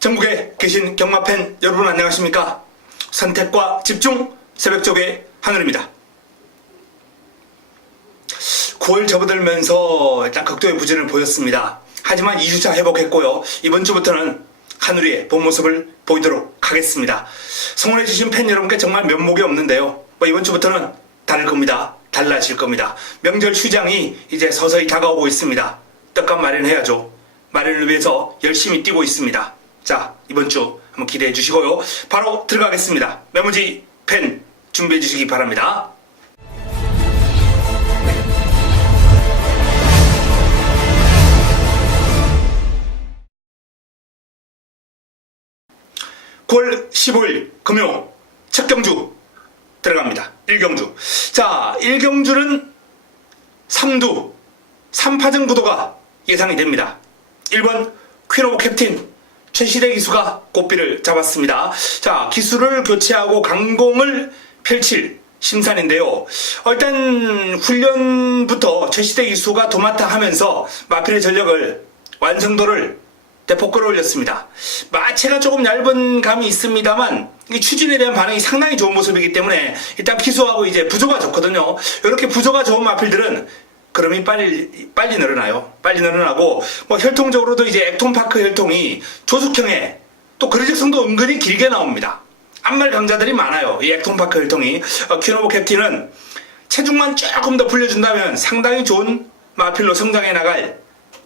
전국에 계신 경마팬 여러분 안녕하십니까? 선택과 집중 새벽쪽의 하늘입니다. 9월 접어들면서 일단 극도의 부진을 보였습니다. 하지만 2주차 회복했고요. 이번 주부터는 하늘이의 본 모습을 보이도록 하겠습니다. 성원해주신 팬 여러분께 정말 면목이 없는데요. 이번 주부터는 다를 겁니다. 달라질 겁니다. 명절 휴장이 이제 서서히 다가오고 있습니다. 떡값 마련해야죠. 마련을 위해서 열심히 뛰고 있습니다. 자, 이번 주 한번 기대해 주시고요. 바로 들어가겠습니다. 메모지 펜 준비해 주시기 바랍니다. (9월 15일) 금요 첫 경주 들어갑니다. 1경주. 자, 1경주는 3두 3파전 구도가 예상이 됩니다. 1번 퀸 오브 캡틴 최시대 기수가 꽃비를 잡았습니다. 자, 기수를 교체하고 강공을 펼칠 심산인데요. 일단 훈련부터 최시대 기수가 도맡아 하면서 마필의 전력을 완성도를 대폭 끌어올렸습니다. 마체가 조금 얇은 감이 있습니다만 이 추진에 대한 반응이 상당히 좋은 모습이기 때문에 일단 기수하고 이제 부조가 좋거든요. 이렇게 부조가 좋은 마필들은 그럼이 빨리 늘어나요. 빨리 늘어나고 혈통적으로도 이제 액톤파크 혈통이 조숙형에 또 그리적성도 은근히 길게 나옵니다. 암말 강자들이 많아요. 이 액톤파크 혈통이. 퀸 오브 캡틴은 체중만 조금 더 불려준다면 상당히 좋은 마필로 성장해 나갈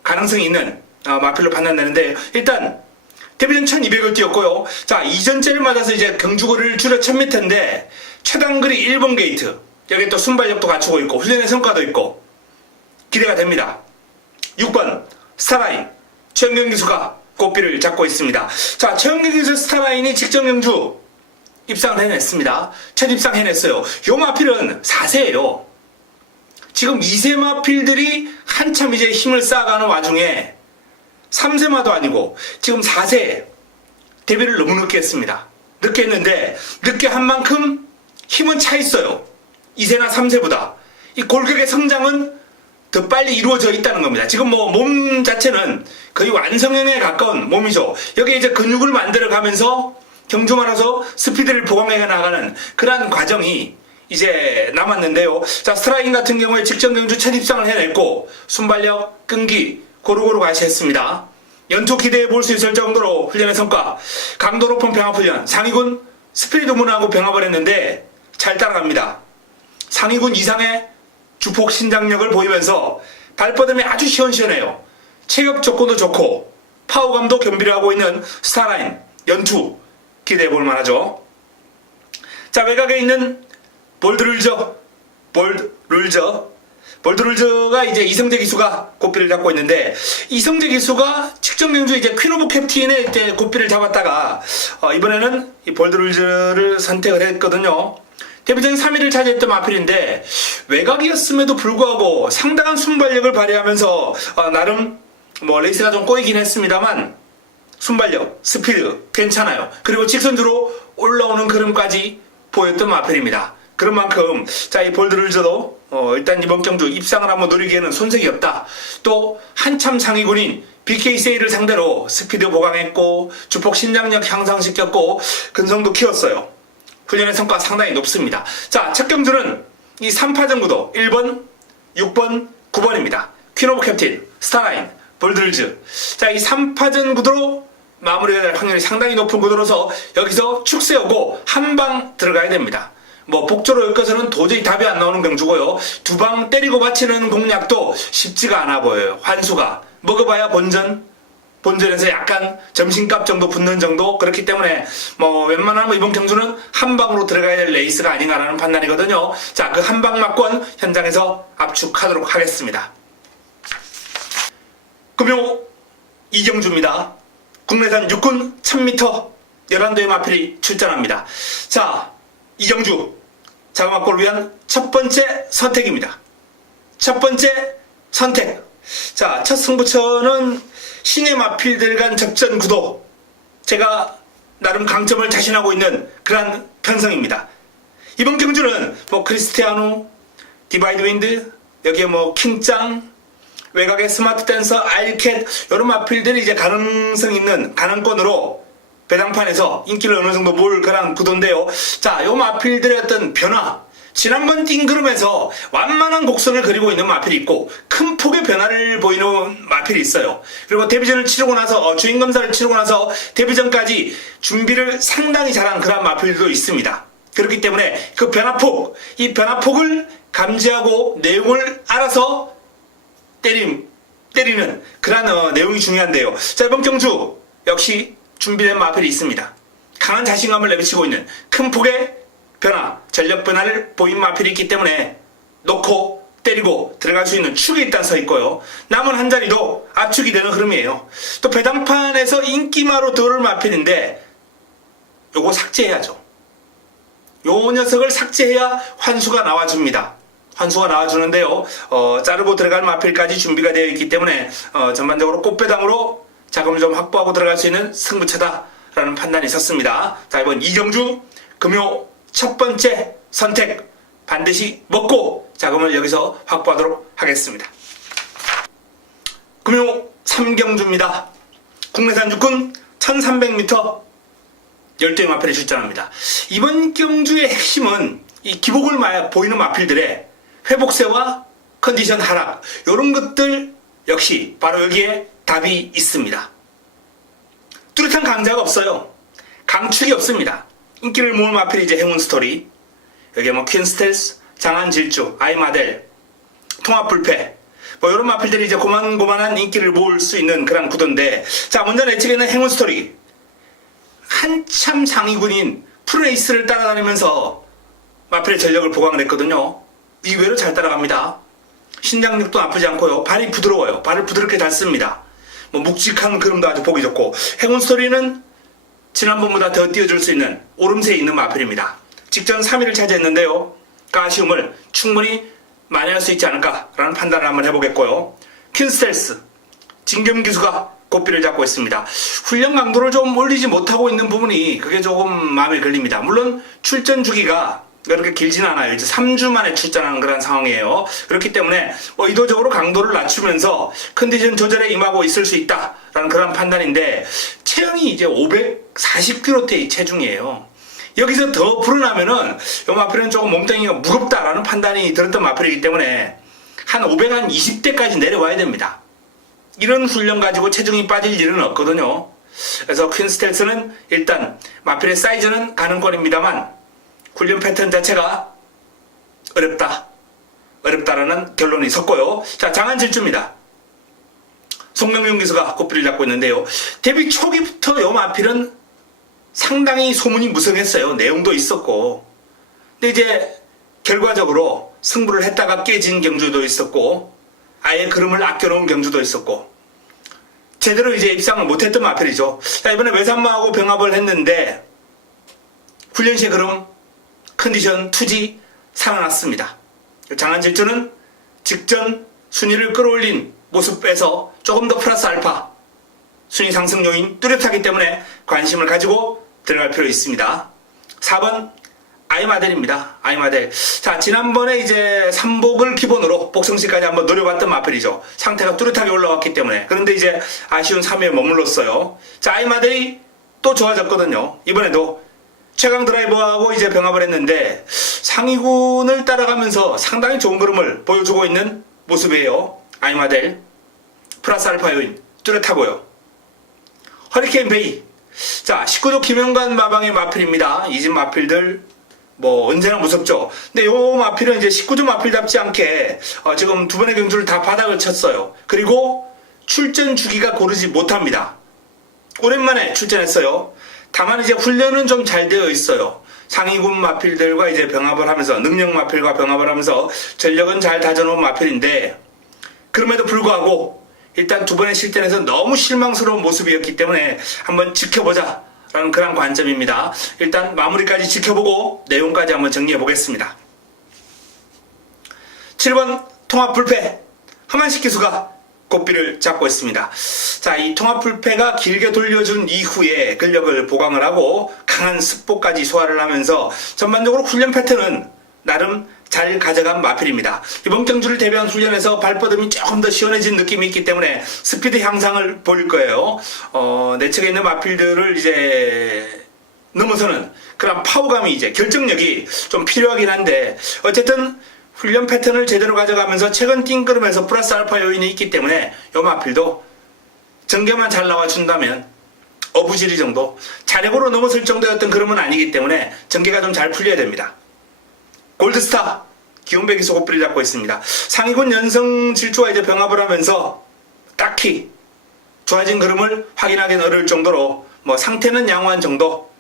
가능성이 있는 마필로 판단되는데, 일단 데뷔전 1200을 뛰었고요. 자, 이전째를 맞아서 이제 경주거리를 줄여 1000m인데 최단거리 1번 게이트, 여기 또 순발력도 갖추고 있고 훈련의 성과도 있고 기대가 됩니다. 6번 스타라인 최영경 기수가 꽃비를 잡고 있습니다. 자, 최영경 기수 스타라인이 직전 경주 입상을 해냈습니다. 첫 입상 해냈어요. 요 마필은 4세예요. 지금 2세 마필들이 한참 이제 힘을 쌓아가는 와중에 3세마도 아니고 지금 4세 데뷔를 너무 늦게 했습니다. 늦게 했는데 늦게 한 만큼 힘은 차 있어요. 2세나 3세보다. 이 골격의 성장은 더 빨리 이루어져 있다는 겁니다. 지금 몸 자체는 거의 완성형에 가까운 몸이죠. 여기에 이제 근육을 만들어 가면서 경주 말아서 스피드를 보강해 나가는 그러한 과정이 이제 남았는데요. 자, 스트라인 같은 경우에 직전 경주 첫 입상을 해냈고 순발력, 끈기 고루고루 과시했습니다. 연투 기대해 볼 수 있을 정도로 훈련의 성과, 강도 높은 병합훈련, 상위군 스피드 문화하고 병합을 했는데 잘 따라갑니다. 상위군 이상의 주폭 신장력을 보이면서 발뻗음이 아주 시원시원해요. 체격 조건도 좋고 파워감도 겸비를 하고 있는 스타라인 연투 기대해 볼 만하죠. 자, 외곽에 있는 볼드룰저가 이제 이성재 기수가 꽃비를 잡고 있는데, 이성재 기수가 직전 경주 이제 퀸 오브 캡틴의 이제 꽃비를 잡았다가 이번에는 이 볼드룰저를 선택을 했거든요. 데뷔전 3위를 차지했던 마필인데 외곽이었음에도 불구하고 상당한 순발력을 발휘하면서 나름 레이스가 좀 꼬이긴 했습니다만 순발력, 스피드 괜찮아요. 그리고 직선주로 올라오는 그림까지 보였던 마필입니다. 그런 만큼 자, 이 볼드룰저도 일단 이번 경주 입상을 한번 노리기에는 손색이 없다. 또 한참 상위군인 BKCA를 상대로 스피드 보강했고 주폭 신장력 향상시켰고 근성도 키웠어요. 훈련의 성과 상당히 높습니다. 자, 첫 경주는 이 3파전 구도 1번, 6번, 9번입니다. 퀸 오브 캡틴, 스타라인, 볼드룰즈. 자, 이 3파전 구도로 마무리가 될 확률이 상당히 높은 구도로서 여기서 축 세우고 한 방 들어가야 됩니다. 복조로 엮어서는 도저히 답이 안 나오는 경주고요. 두 방 때리고 받치는 공략도 쉽지가 않아 보여요. 환수가 먹어봐야 본전에서 약간 점심값 정도 붙는 정도. 그렇기 때문에 웬만하면 이번 경주는 한 방으로 들어가야 될 레이스가 아닌가라는 판단이거든요. 자, 그 한 방 막권 현장에서 압축하도록 하겠습니다. 금요 2경주입니다. 국내산 육군 1000m 11도의 마필이 출전합니다. 자, 이경주 자가막골을 위한 첫 번째 선택입니다. 첫 번째 선택. 자, 첫 승부처는 신의 마필들 간 접전 구도. 제가 나름 강점을 자신하고 있는 그런 편성입니다. 이번 경주는 크리스티아누, 디바이드 윈드, 여기에 킹짱, 외곽의 스마트 댄서, 아일캣 이런 마필들이 이제 가능성 있는 가능권으로 배당판에서 인기를 어느 정도 몰 그런 구도인데요. 자, 요 마필들의 어떤 변화. 지난번 띵그름에서 완만한 곡선을 그리고 있는 마필이 있고 큰 폭의 변화를 보이는 마필이 있어요. 그리고 데뷔전을 치르고 나서 주행검사를 치르고 나서 데뷔전까지 준비를 상당히 잘한 그런 마필도 있습니다. 그렇기 때문에 그 변화폭, 이 변화폭을 감지하고 내용을 알아서 때리는 그런 내용이 중요한데요. 자, 이번 경주 역시 준비된 마필이 있습니다. 강한 자신감을 내비치고 있는 큰 폭의 변화, 전력 변화를 보인 마필이 있기 때문에 놓고 때리고 들어갈 수 있는 축이 일단 서 있고요. 남은 한 자리도 압축이 되는 흐름이에요. 또 배당판에서 인기마로 들어올 마필인데 요거 삭제해야죠. 요 녀석을 삭제해야 환수가 나와줍니다. 환수가 나와주는데요. 자르고 들어갈 마필까지 준비가 되어 있기 때문에 전반적으로 꽃배당으로 자금을 좀 확보하고 들어갈 수 있는 승부차다라는 판단이 섰습니다. 자, 이번 이경주 금요 첫 번째 선택 반드시 먹고 자금을 여기서 확보하도록 하겠습니다. 금요 3경주입니다. 국내산 육군 1300m 12회 마필에 출전합니다. 이번 경주의 핵심은 이 기복을 보이는 마필들의 회복세와 컨디션 하락, 이런 것들 역시 바로 여기에 답이 있습니다. 뚜렷한 강자가 없어요. 강축이 없습니다. 인기를 모을 마필이 이제 행운 스토리, 여기에 뭐 퀸스텔스, 장안질주, 아이마델, 통합불패, 뭐 이런 마필들이 이제 고만고만한 인기를 모을 수 있는 그런 구도인데, 자, 먼저 내측에는 행운 스토리. 한참 상위군인 프로레이스를 따라다니면서 마필의 전력을 보강을 했거든요. 의외로 잘 따라갑니다. 신장력도 나쁘지 않고요. 발이 부드러워요. 발을 부드럽게 닳습니다. 뭐 묵직한 그림도 아주 보기 좋고, 행운 스토리는 지난번보다 더 띄워줄 수 있는 오름세에 있는 마필입니다. 직전 3위를 차지했는데요. 그 아쉬움을 충분히 만회할 수 있지 않을까라는 판단을 한번 해보겠고요. 퀸스텔스, 진겸기수가 고삐를 잡고 있습니다. 훈련 강도를 좀 올리지 못하고 있는 부분이 그게 조금 마음에 걸립니다. 물론 출전 주기가 그렇게 길진 않아요. 이제 3주 만에 출전하는 그런 상황이에요. 그렇기 때문에 의도적으로 강도를 낮추면서 컨디션 조절에 임하고 있을 수 있다라는 그런 판단인데, 체형이 이제 540kg대의 체중이에요. 여기서 더 불어나면은 이 마필은 조금 몸뚱이가 무겁다라는 판단이 들었던 마필이기 때문에 한 520대까지 내려와야 됩니다. 이런 훈련 가지고 체중이 빠질 일은 없거든요. 그래서 퀸스텔스는 일단 마필의 사이즈는 가능권입니다만 훈련 패턴 자체가 어렵다라는 결론이 섰고요. 자, 장안질주입니다. 송명용 기수가 꽃비를 잡고 있는데요. 데뷔 초기부터 이 마필은 상당히 소문이 무성했어요. 내용도 있었고. 근데 이제 결과적으로 승부를 했다가 깨진 경주도 있었고, 아예 그름을 아껴놓은 경주도 있었고, 제대로 이제 입상을 못했던 마필이죠. 자, 이번에 외산마하고 병합을 했는데 훈련 시에 그럼 컨디션 투지 살아났습니다. 장안질주는 직전 순위를 끌어올린 모습에서 조금 더 플러스 알파 순위 상승 요인 뚜렷하기 때문에 관심을 가지고 들어갈 필요 있습니다. 4번 아이마델입니다. 아이마델. 자, 지난번에 이제 3복을 기본으로 복성시까지 한번 노려봤던 마필이죠. 상태가 뚜렷하게 올라왔기 때문에. 그런데 이제 아쉬운 3위에 머물렀어요. 자, 아이마델이 또 좋아졌거든요. 이번에도 최강 드라이버하고 이제 병합을 했는데 상위군을 따라가면서 상당히 좋은 그림을 보여주고 있는 모습이에요. 아이마델. 플러스 알파 요인 뚜렷하고요. 허리케인 베이. 자, 19조 김영관 마방의 마필입니다. 이 집 마필들 뭐 언제나 무섭죠. 근데 요 마필은 이제 19조 마필답지 않게 지금 두 번의 경주를 다 바닥을 쳤어요. 그리고 출전 주기가 고르지 못합니다. 오랜만에 출전했어요. 다만 이제 훈련은 좀 잘 되어 있어요. 상위군 마필들과 이제 병합을 하면서, 능력 마필과 병합을 하면서 전력은 잘 다져놓은 마필인데, 그럼에도 불구하고 일단 두 번의 실전에서 너무 실망스러운 모습이었기 때문에 한번 지켜보자 라는 그런 관점입니다. 일단 마무리까지 지켜보고 내용까지 한번 정리해 보겠습니다. 7번 통합불패 하만식 기수가 꽃비를 잡고 있습니다. 자, 이 통합불패가 길게 돌려준 이후에 근력을 보강을 하고 강한 습보까지 소화를 하면서 전반적으로 훈련 패턴은 나름 잘 가져간 마필입니다. 이번 경주를 대비한 훈련에서 발버둥이 조금 더 시원해진 느낌이 있기 때문에 스피드 향상을 보일 거예요. 내측에 있는 마필들을 이제 넘어서는 그런 파워감이 이제 결정력이 좀 필요하긴 한데 어쨌든 훈련 패턴을 제대로 가져가면서 최근 띵그름에서 플러스 알파 요인이 있기 때문에 요 마필도 전개만 잘 나와준다면 어부지리 정도 자력으로 넘어설 정도였던 그름은 아니기 때문에 전개가 좀 잘 풀려야 됩니다. 골드스타 기온배기 소고삐를 잡고 있습니다. 상위군 연성 질주와 이제 병합을 하면서 딱히 좋아진 그름을 확인하기는 어려울 정도로 뭐 상태는 양호한 정도,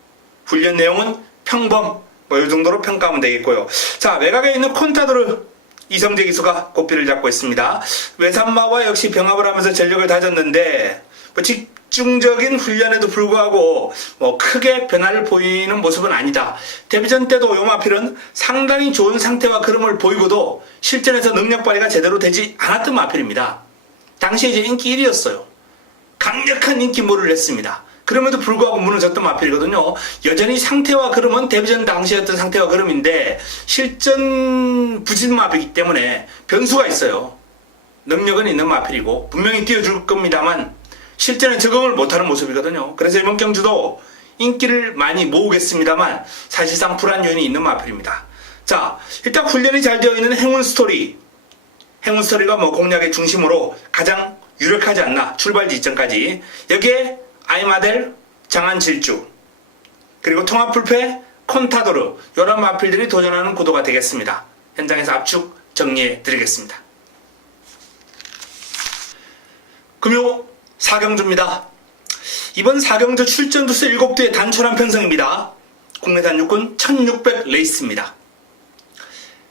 훈련 내용은 평범 뭐 이 정도로 평가하면 되겠고요. 자, 외곽에 있는 콘타도르 이성재 기수가 고삐를 잡고 있습니다. 외산마와 역시 병합을 하면서 전력을 다졌는데 뭐 집중적인 훈련에도 불구하고 뭐 크게 변화를 보이는 모습은 아니다. 데뷔전 때도 요 마필은 상당히 좋은 상태와 그름을 보이고도 실전에서 능력 발휘가 제대로 되지 않았던 마필입니다. 당시에 이제 인기 1위였어요. 강력한 인기몰이를 했습니다. 그럼에도 불구하고 무너졌던 마필이거든요. 여전히 상태와 그름은 데뷔전 당시였던 상태와 그름인데 실전 부진 마필이기 때문에 변수가 있어요. 능력은 있는 마필이고 분명히 뛰어줄 겁니다만 실전에 적응을 못하는 모습이거든요. 그래서 이번 경주도 인기를 많이 모으겠습니다만 사실상 불안 요인이 있는 마필입니다. 자, 일단 훈련이 잘 되어 있는 행운 스토리. 행운 스토리가 뭐 공략의 중심으로 가장 유력하지 않나, 출발 지점까지. 여기에 아이마델, 장안질주, 그리고 통합불패, 콘타도르 이런 마필들이 도전하는 구도가 되겠습니다. 현장에서 압축 정리해 드리겠습니다. 금요 4경주입니다. 이번 4경주 출전 두수 7두의 단촐한 편성입니다. 국내산 육군 1600 레이스입니다.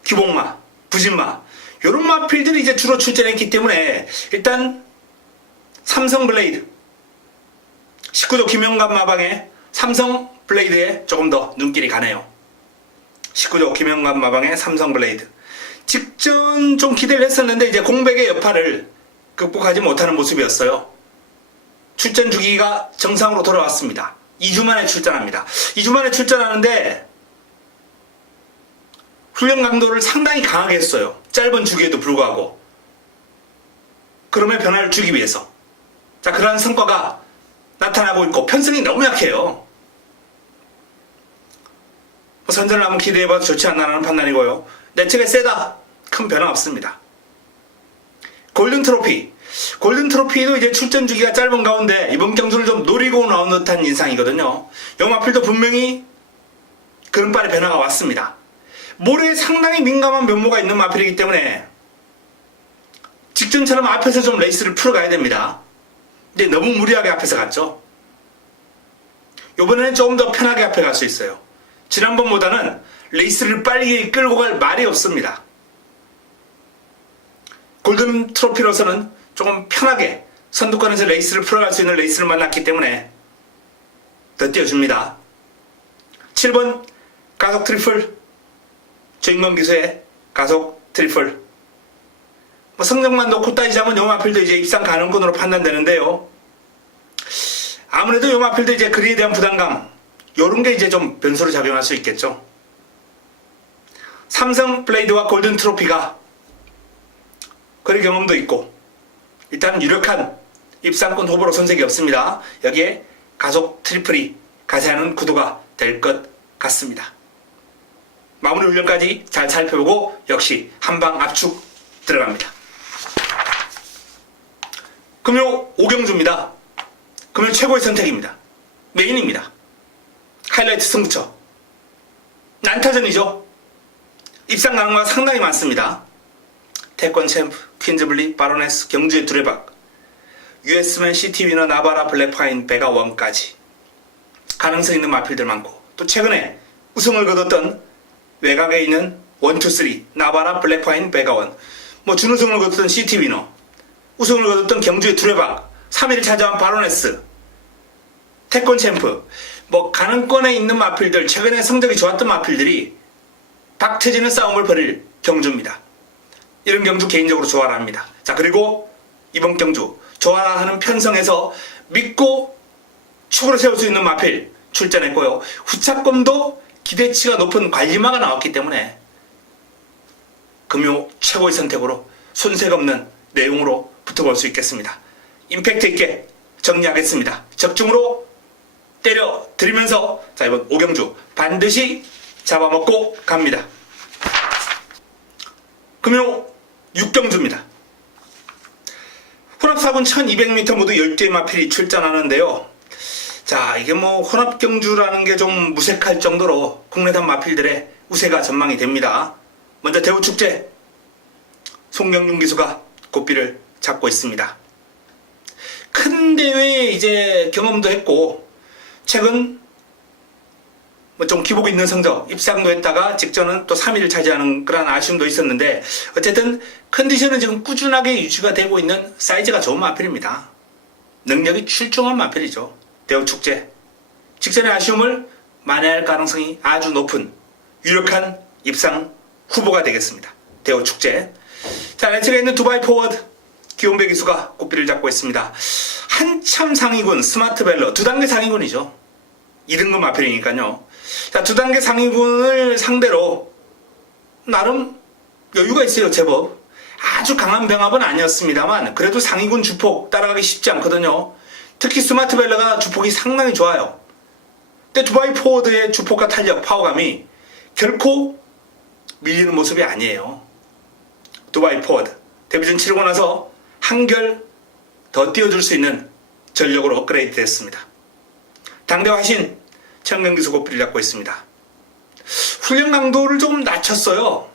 기복마, 부진마 이런 마필들이 이제 주로 출전했기 때문에 일단 삼성 블레이드 19조 김영관 마방에 삼성 블레이드에 조금 더 눈길이 가네요. 19조 김영관 마방에 삼성 블레이드. 직전 좀 기대를 했었는데 이제 공백의 여파를 극복하지 못하는 모습이었어요. 출전 주기가 정상으로 돌아왔습니다. 2주 만에 출전합니다. 2주 만에 출전하는데 훈련 강도를 상당히 강하게 했어요. 짧은 주기에도 불구하고. 그럼의 변화를 주기 위해서. 자, 그러한 성과가 나타나고 있고 편성이 너무 약해요. 선전을 한번 기대해봐도 좋지 않나라는 판단이고요. 내측에 세다. 큰 변화 없습니다. 골든 트로피. 골든 트로피도 이제 출전 주기가 짧은 가운데 이번 경주를 좀 노리고 나온 듯한 인상이거든요. 영마필도 분명히 그른발의 변화가 왔습니다. 모래에 상당히 민감한 면모가 있는 마필이기 때문에 직전처럼 앞에서 좀 레이스를 풀어가야 됩니다. 근데 너무 무리하게 앞에서 갔죠. 이번에는 조금 더 편하게 앞에 갈 수 있어요. 지난번보다는 레이스를 빨리 끌고 갈 말이 없습니다. 골든 트로피로서는 조금 편하게 선두권에서 레이스를 풀어갈 수 있는 레이스를 만났기 때문에 더 띄워줍니다. 7번 가속 트리플 조인건 기수의 가속 트리플. 뭐 성적만 놓고 따지자면 요 마필도 이제 입상 가능권으로 판단되는데요. 아무래도 요 마필도 이제 거리에 대한 부담감 요런 게 이제 좀 변수로 작용할 수 있겠죠. 삼성 블레이드와 골든 트로피가 거리 경험도 있고 일단 유력한 입상권 후보로 손색이 없습니다. 여기에 가속 트리플이 가세하는 구도가 될 것 같습니다. 마무리 훈련까지 잘 살펴보고 역시 한방 압축 들어갑니다. 금요 5경주입니다. 금요 최고의 선택입니다. 메인입니다. 하이라이트 승부처. 난타전이죠. 입상 가능성가 상당히 많습니다. 태권 챔프, 퀸즈블리, 바로네스, 경주의 두레박, US맨 시티 위너, 나바라, 블랙파인, 베가원까지 가능성 있는 마필들 많고 또 최근에 우승을 거뒀던 외곽에 있는 1, 2, 3 나바라, 블랙파인, 베가원 뭐 준우승을 거뒀던 시티 위너, 우승을 거뒀던 경주의 두레박, 3위를 차지한 바로네스, 태권 챔프 뭐 가능권에 있는 마필들 최근에 성적이 좋았던 마필들이 박트지는 싸움을 벌일 경주입니다. 이런 경주 개인적으로 좋아라 합니다. 자, 그리고 이번 경주 좋아라 하는 편성에서 믿고 축으로 세울 수 있는 마필 출전했고요. 후차권도 기대치가 높은 관리마가 나왔기 때문에 금요 최고의 선택으로 손색 없는 내용으로 붙어볼 수 있겠습니다. 임팩트 있게 정리하겠습니다. 적중으로 때려드리면서 자, 이번 오경주 반드시 잡아먹고 갑니다. 금요 6경주입니다. 혼합4군 1200m 모두 12의 마필이 출전하는데요. 자, 이게 뭐 혼합경주라는 게 좀 무색할 정도로 국내산 마필들의 우세가 전망이 됩니다. 먼저 대우축제 송경준 기수가 고삐를 잡고 있습니다. 큰 대회에 이제 경험도 했고 최근 뭐 좀 기복 있는 성적 입상도 했다가 직전은 또 3위를 차지하는 그런 아쉬움도 있었는데 어쨌든 컨디션은 지금 꾸준하게 유지가 되고 있는 사이즈가 좋은 마필입니다. 능력이 출중한 마필이죠. 대우축제 직전의 아쉬움을 만회할 가능성이 아주 높은 유력한 입상 후보가 되겠습니다. 대우축제. 자, 렌치가 있는 두바이 포워드 기용배 기수가 꽃비를 잡고 있습니다. 한참 상위군 스마트벨러 2단계 상위군이죠. 2등급 마필이니까요. 자, 2단계 상위군을 상대로 나름 여유가 있어요. 제법 아주 강한 병합은 아니었습니다만 그래도 상위군 주폭 따라가기 쉽지 않거든요. 특히 스마트벨러가 주폭이 상당히 좋아요. 근데 두바이 포워드의 주폭과 탄력, 파워감이 결코 밀리는 모습이 아니에요. 두바이 포워드 데뷔전 치르고 나서 한결 더 띄워줄 수 있는 전력으로 업그레이드 됐습니다. 당대 화신 최영경기수 고삐를 잡고 있습니다. 훈련 강도를 좀 낮췄어요.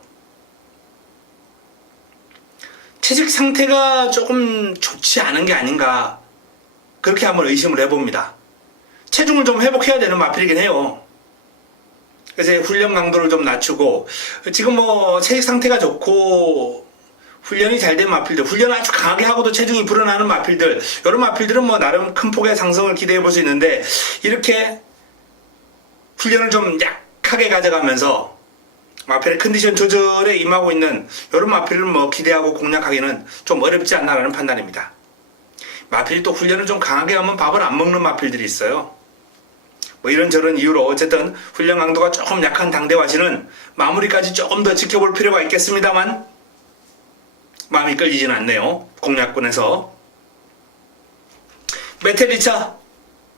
체질 상태가 조금 좋지 않은 게 아닌가 그렇게 한번 의심을 해봅니다. 체중을 좀 회복해야 되는 마필이긴 해요. 그래서 훈련 강도를 좀 낮추고 지금 뭐 체질 상태가 좋고 훈련이 잘 된 마필들, 훈련을 아주 강하게 하고도 체중이 불어나는 마필들, 이런 마필들은 뭐 나름 큰 폭의 상승을 기대해 볼 수 있는데 이렇게 훈련을 좀 약하게 가져가면서 마필의 컨디션 조절에 임하고 있는 이런 마필을 뭐 기대하고 공략하기는 좀 어렵지 않나라는 판단입니다. 마필이 또 훈련을 좀 강하게 하면 밥을 안 먹는 마필들이 있어요. 뭐 이런저런 이유로 어쨌든 훈련 강도가 조금 약한 당대와시는 마무리까지 조금 더 지켜볼 필요가 있겠습니다만 마음이 끌리지는 않네요. 공략군에서. 메텔리차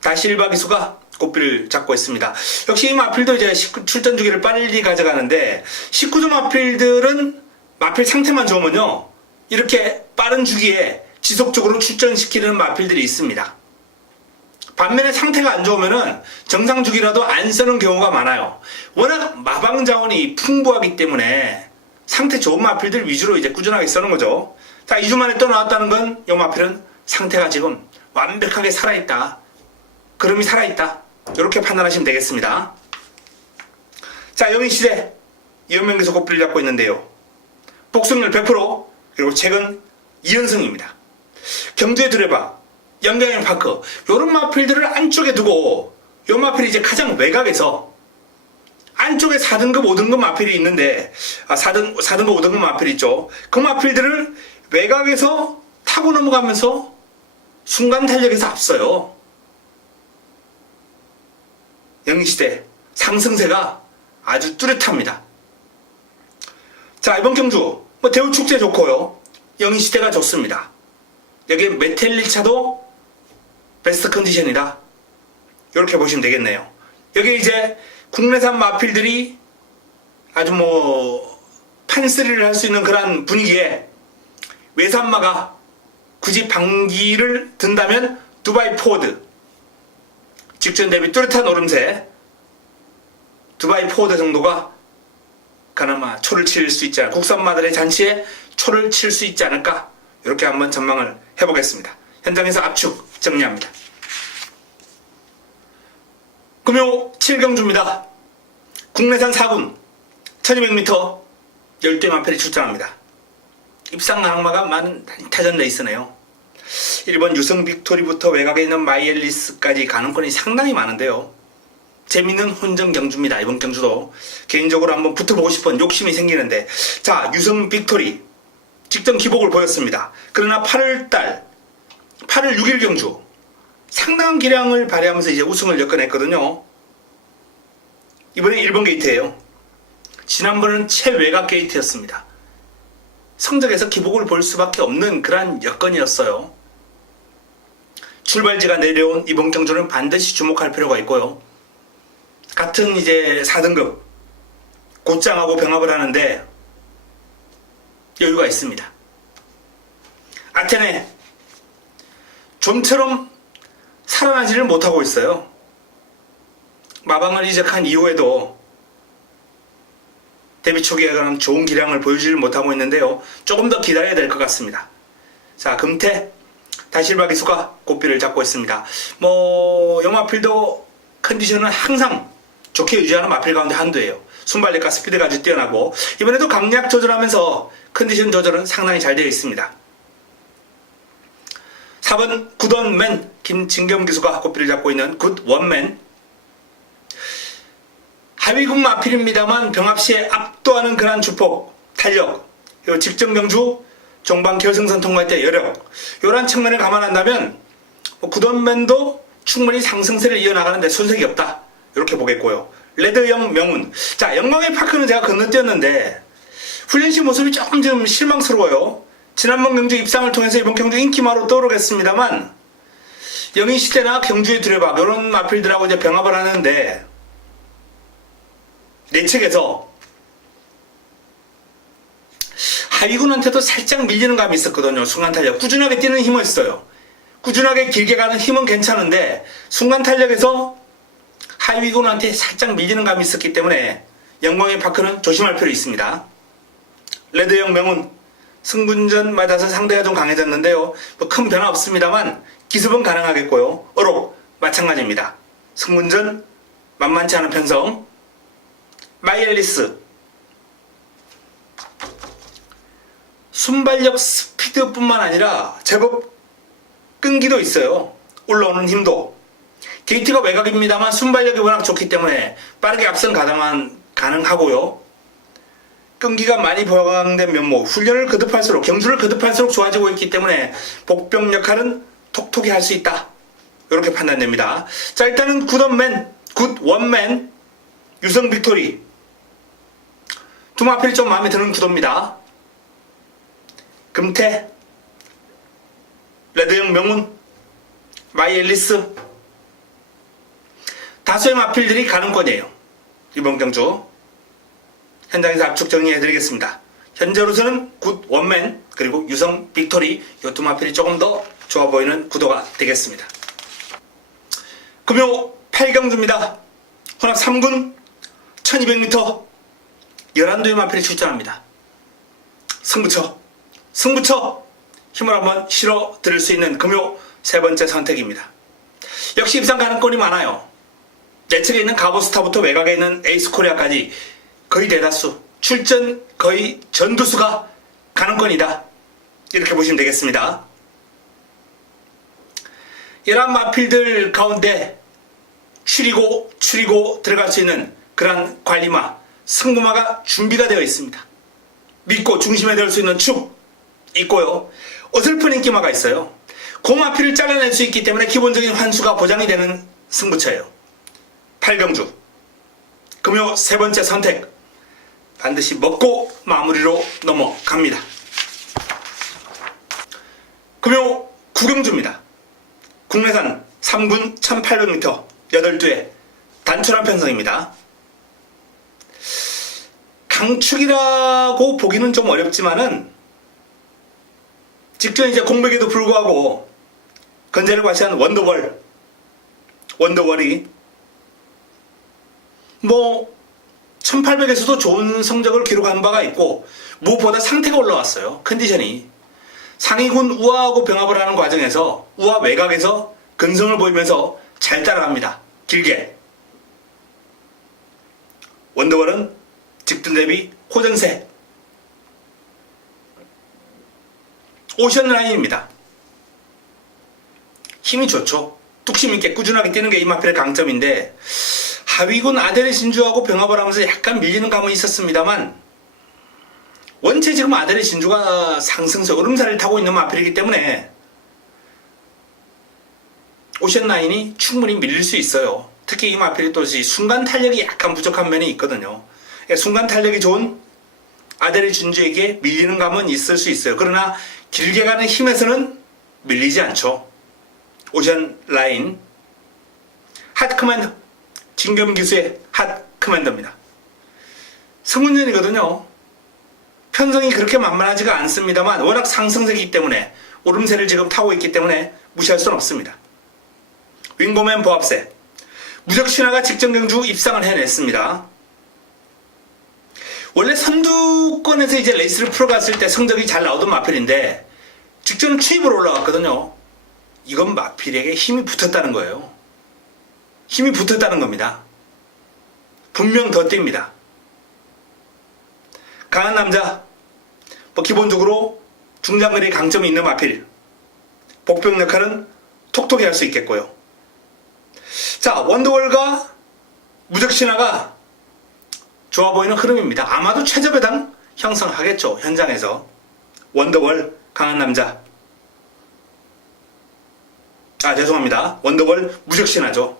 다실바 기수가 꽃비를 잡고 있습니다. 역시 이 마필도 이제 출전 주기를 빨리 가져가는데 19주 마필들은 마필 상태만 좋으면요 이렇게 빠른 주기에 지속적으로 출전시키는 마필들이 있습니다. 반면에 상태가 안 좋으면은 정상 주기라도 안 쓰는 경우가 많아요. 워낙 마방 자원이 풍부하기 때문에 상태 좋은 마필들 위주로 이제 꾸준하게 쓰는 거죠. 자, 2주 만에 또 나왔다는 건 이 마필은 상태가 지금 완벽하게 살아있다. 그름이 살아있다. 이렇게 판단하시면 되겠습니다. 자, 영희시대 이연명기수 고삐를 잡고 있는데요. 복승률 100% 그리고 최근 2연승입니다. 경주의 드레바, 영광의 파크 이런 마필들을 안쪽에 두고 이 마필이 이제 가장 외곽에서 안쪽에 4등급, 5등급 마필이 있는데 4등급, 5등급 마필이 있죠. 그 마필들을 외곽에서 타고 넘어가면서 순간 탄력에서 앞서요. 영희시대 상승세가 아주 뚜렷합니다. 자, 이번 경주 뭐 대우축제 좋고요. 영희시대가 좋습니다. 여기 메텔리차도 베스트 컨디션이다. 이렇게 보시면 되겠네요. 여기 이제 국내산 마필들이 아주 뭐 판쓰리를 할 수 있는 그런 분위기에 외산마가 굳이 방기를 든다면 두바이 포워드 직전 대비 뚜렷한 오름세 두바이 포워드 정도가 그나마 초를 칠 수 있지 않을까, 국산마들의 잔치에 초를 칠 수 있지 않을까 이렇게 한번 전망을 해보겠습니다. 현장에서 압축 정리합니다. 금요 7경주입니다. 국내산 4군 1200m 10대 마필이 출전합니다. 입상 낙마가 많은 단타전 레이스네요. 1번 유성 빅토리부터 외곽에 있는 마이엘리스까지 가능권이 상당히 많은데요. 재밌는 혼전 경주입니다. 이번 경주도 개인적으로 한번 붙어보고 싶은 욕심이 생기는데, 자, 유성 빅토리 직전 기복을 보였습니다. 그러나 8월 6일 경주 상당한 기량을 발휘하면서 이제 우승을 엮어냈거든요. 이번에 1번 게이트예요. 지난번은 최외곽 게이트였습니다. 성적에서 기복을 볼 수밖에 없는 그런 여건이었어요. 출발지가 내려온 이번 경주는 반드시 주목할 필요가 있고요. 같은 이제 4등급 곧장하고 병합을 하는데 여유가 있습니다. 아테네 좀처럼 살아나지를 못하고 있어요. 마방을 이적한 이후에도 데뷔 초기에 그런 좋은 기량을 보여주질 못하고 있는데요. 조금 더 기다려야 될 것 같습니다. 자, 금태 다실바 기수가 고삐를 잡고 있습니다. 영마필도 컨디션은 항상 좋게 유지하는 마필 가운데 한두예요. 순발력과 스피드가 아주 뛰어나고 이번에도 강약 조절하면서 컨디션 조절은 상당히 잘 되어 있습니다. 4번 굿원맨 김진겸 기수가 고삐를 잡고 있는 굿원맨. 하위군 마필입니다만 병합시에 압도하는 그런 주폭, 탄력, 직전 경주, 종방 결승선 통과할 때 여력, 이런 측면을 감안한다면 굿원맨도 충분히 상승세를 이어나가는데 손색이 없다, 이렇게 보겠고요. 레드영 명운. 자, 영광의 파크는 제가 건너뛰었는데 훈련시 모습이 조금 좀 실망스러워요. 지난번 경주 입상을 통해서 이번 경주 인기마로 떠오르겠습니다만 영희시대나 경주의 두레박 이런 마필들하고 이제 병합을 하는데 내측에서 하위군한테도 살짝 밀리는 감이 있었거든요. 순간탄력 꾸준하게 뛰는 힘은 있어요. 꾸준하게 길게 가는 힘은 괜찮은데 순간탄력에서 하위군한테 살짝 밀리는 감이 있었기 때문에 영광의 파크는 조심할 필요 있습니다. 레드영 명운 승분전 맞아서 상대가 좀 강해졌는데요. 큰 변화 없습니다만 기습은 가능하겠고요. 어록 마찬가지입니다. 승분전 만만치 않은 편성. 마이엘리스 순발력 스피드뿐만 아니라 제법 끈기도 있어요. 올라오는 힘도. 게이트가 외곽입니다만 순발력이 워낙 좋기 때문에 빠르게 앞선 가능하고요. 끈기가 많이 보강된 면목, 훈련을 거듭할수록, 경주를 거듭할수록 좋아지고 있기 때문에 복병 역할은 톡톡히 할 수 있다, 이렇게 판단됩니다. 자, 일단은 굿원맨, 굿원맨 유성 빅토리 두 마필이 좀 마음에 드는 구도입니다. 금태, 레드영 명운, 마이엘리스 다수의 마필들이 가능권이에요. 이번 경주 현장에서 압축 정리해드리겠습니다. 현재로서는 굿원맨 그리고 유성 빅토리 이 두 마필이 조금 더 좋아 보이는 구도가 되겠습니다. 금요 8경주입니다. 혼합 3군 1200m 11두의 마필이 출전합니다. 승부처 힘을 한번 실어 드릴 수 있는 금요 세 번째 선택입니다. 역시 입상 가능권이 많아요. 내측에 있는 가보스타부터 외곽에 있는 에이스코리아까지 거의 대다수, 출전 거의 전두수가 가능권이다, 이렇게 보시면 되겠습니다. 11마필들 가운데 추리고 들어갈 수 있는 그런 관리마, 승부마가 준비가 되어 있습니다. 믿고 중심에 들 수 있는 축 있고요. 어설픈 인기마가 있어요. 고마필을 잘라낼 수 있기 때문에 기본적인 환수가 보장이 되는 승부처예요. 8경주 금요 세 번째 선택 반드시 먹고 마무리로 넘어갑니다. 금요 9경주입니다. 국내산 3군 1800m 8두의 단촐한 편성입니다. 강축이라고 보기는 좀 어렵지만은 직전 이제 공백에도 불구하고 건재를 과시한 원더월이 1800에서도 좋은 성적을 기록한 바가 있고 무엇보다 상태가 올라왔어요. 컨디션이. 상위군 우아하고 병합을 하는 과정에서 우아 외곽에서 근성을 보이면서 잘 따라갑니다. 길게. 원더월은 직전 대비 호전세. 오션라인입니다. 힘이 좋죠. 뚝심 있게 꾸준하게 뛰는 게 이 마필의 강점인데 하위군 아델의 진주하고 병합을 하면서 약간 밀리는 감은 있었습니다만 원체 지금 아델의 진주가 상승세 오름세를 타고 있는 마필이기 때문에 오션라인이 충분히 밀릴 수 있어요. 특히 이 마필이 또 순간 탄력이 약간 부족한 면이 있거든요. 순간 탄력이 좋은 아델이 준주에게 밀리는 감은 있을 수 있어요. 그러나 길게 가는 힘에서는 밀리지 않죠. 오션 라인 핫 커맨더, 진겸 기수의 핫 커맨더입니다. 승훈년이거든요. 편성이 그렇게 만만하지가 않습니다만 워낙 상승세이기 때문에 오름세를 지금 타고 있기 때문에 무시할 수는 없습니다. 윙고맨 보합세 무적신화가 직전 경주 입상을 해냈습니다. 원래 선두권에서 이제 레이스를 풀어갔을 때 성적이 잘 나오던 마필인데 직전 추입으로 올라갔거든요. 이건 마필에게 힘이 붙었다는 거예요. 힘이 붙었다는 겁니다. 분명 더 뜁니다. 강한 남자, 기본적으로 중장거리 강점이 있는 마필, 복병 역할은 톡톡히 할 수 있겠고요. 자, 원더월과 무적신화가 좋아 보이는 흐름입니다. 아마도 최저배당 형성하겠죠. 현장에서. 원더월 강한 남자, 죄송합니다. 원더월 무적신화죠.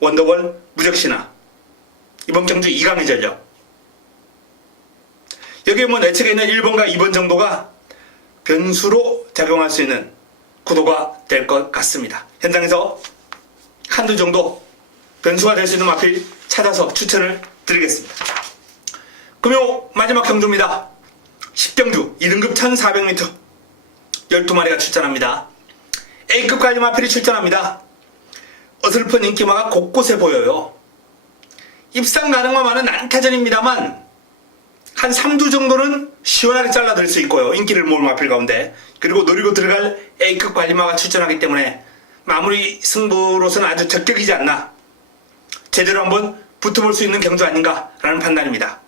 원더월 무적신화 이번 경주 2강의 전력. 여기에 예측에 있는 1번과 2번 정도가 변수로 작용할 수 있는 구도가 될 것 같습니다. 현장에서 한두 정도 변수가 될 수 있는 마필 찾아서 추천을 드리겠습니다. 금요 마지막 경주입니다. 10경주 2등급 1400m 12마리가 출전합니다. A급 관리 마필이 출전합니다. 어설픈 인기마가 곳곳에 보여요. 입상 가능만 많은 난타전입니다만 한 3두 정도는 시원하게 잘라들 수 있고요. 인기를 모을 마필 가운데. 그리고 노리고 들어갈 A급 관리마가 출전하기 때문에 마무리 승부로서는 아주 적격이지 않나, 제대로 한번 붙어볼 수 있는 경주 아닌가라는 판단입니다.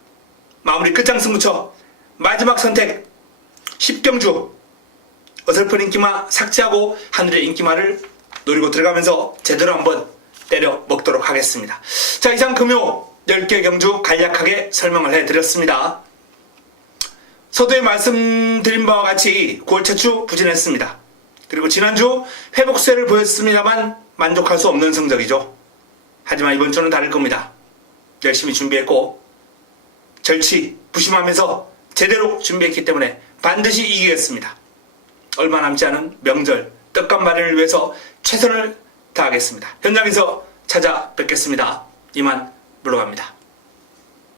마무리 끝장 승부처 마지막 선택 10경주 어설픈 인기마 삭제하고 하늘의 인기마를 노리고 들어가면서 제대로 한번 때려 먹도록 하겠습니다. 자, 이상 금요 10개 경주 간략하게 설명을 해드렸습니다. 서두에 말씀드린 바와 같이 9월 첫 주 부진했습니다. 그리고 지난주 회복세를 보였습니다만 만족할 수 없는 성적이죠. 하지만 이번 주는 다를 겁니다. 열심히 준비했고 절치 부심하면서 제대로 준비했기 때문에 반드시 이기겠습니다. 얼마 남지 않은 명절 떡감 마련을 위해서 최선을 다하겠습니다. 현장에서 찾아뵙겠습니다. 이만 물러갑니다.